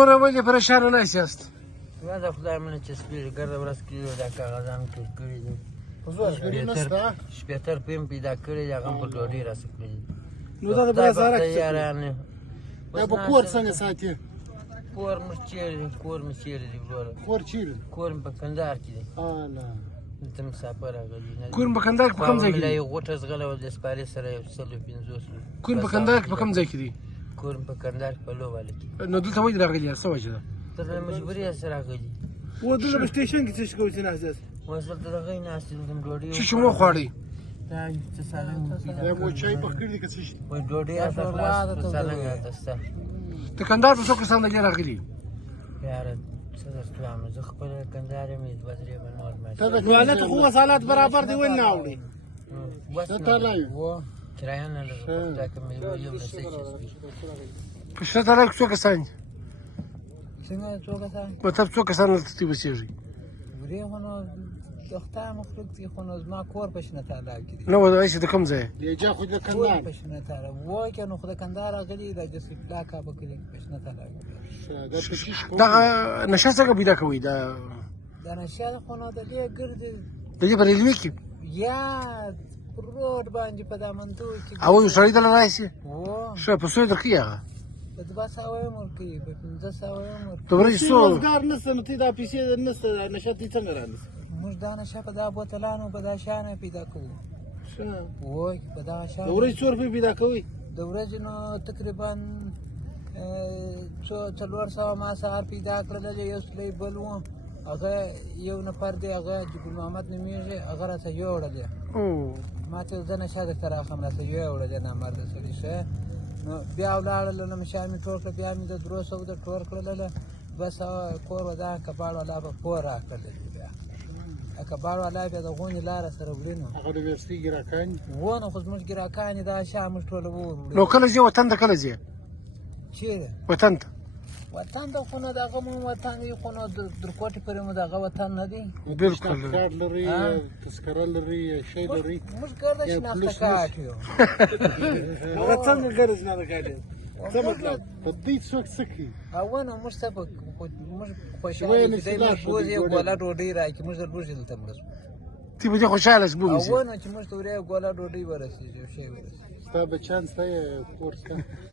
وروره ولې پریشانه ناست یاست؟ ما د خدای منه چې سپېږي ګرده ورځ کېږي دا کاغذان ټول کړي دي په زور ګړي نشته شپېتر پیم پیدا کړي دي هغه هم په ډوډۍ راسه کړي دي نو دا د بازارک یارانې دا به کور څنګه ساتي؟ کور مې چیرې کور مې چیرې دي وروره کور چیرې؟ کور مې په کندهار کې دی اله دلته مسافر راغلی کور په کندهار کې په کوم ځای کې دی؟ یو غوټه زغلی وه د سپارې سره یو 150 کور په کندهار کې په کوم ځای کې دی؟ کور مې په کندهار کې په لوباله کې نو دلته ولې راغلي یاست څه وجه ده؟ دلته مجبوري یې سره راغلي و دلته په سټیشن کې څه شي کوئ چې ناست یاست؟ اوس دلته د هغې ناست یم دلته ډوډۍ څه شي مو خوړئ؟ دا څه سالنګ مو پیدا دا مو چای پخ کړي دي که څه شي؟ وایي ډوډۍ هلته خلاص په سالنګ هلته شته د کندهار په څو کسان دلې راغلي؟ یاره څه درته وایم زه خپله کندهار یم 2 درې به نور حالت خو وسالات برابر دی ولې نه اوري؟ کرایه نه لرم خدای که مې یو نه څه په شته تاله کې څو کسان دي؟ څنګه څو کسان مطلب څو کسان دلته اوسېږي؟ ورې خو نو د خدای مخلوق دي خو نو زما کور په شنه تاله کې دی نه وایي چې د کوم ځای؟ دیجا خو د کور کندهار په شنه تاله وایي که نو خو د کندهار راغلي د جسف الله کعبه کلي په شنه تاله کې دا پچیش دغه نشه څنګه پیدا کوئ؟ دا نشه خو نو د دې ګرځي د دې په ریلوې کې یا پر روډ باندې په دا منطقه کې او یو سړی دلته راشي و ښه په څو درکوي هغه؟ په 200 یې ورکوي په 1500 یې ورکوي د ورځې څو روزګار نشته نو تی دا پیسې نشته نشه تی څنګه رانیسي موږ دا نشه په دا بوتلانو په دا شانه پیدا کوو وای په دا شانه د ورځې 100 روپۍ پیدا کوي د ورځې نو تقریبا 400 ما سهار پیدا کړل یو سړی بل و هغه یو نفر دی هغه جبر محمد نومیږي هغه راته یوړه دی ما ته زه نشه درته راخم راته یوړه دی نامرده سړي ښه نو بیا ولاړله نو مې شیان مې ټول کړه بیا مې د 200 د ټول کړله 200 کور و دا کباړ والا به پور راکړلی بیا کباړ والا بیا د غونې لاره سره وړي نو هغه د ویسټي ګراکان و نو خو زموږ ګراکان دا شا موږ ټوله ووړو نو کله ځې وطن ته کله ځې؟ چیرې وطن ته وطن ته خو نو دغه مو وطن دی خو نو درکوټې پورې مو دغه وطن نه دی بالکل کارت لري تذکره لري شی لري موږ ګرده شناخته کارت یو هغه څنګه ګرځ نه راګاډي څه مطلب په دې څوک څه کوي او نو موږ ته موږ خوشاله چې موږ بوز یو ګوله ډوډۍ راکړي موږ دربوږي دلته موږ تی به دې خوشحاله شې بوږي او نو چې موږ ته ورې ګوله ډوډۍ ورسېږي شی ورسېږي ستا بچیان ستا یې کور ستا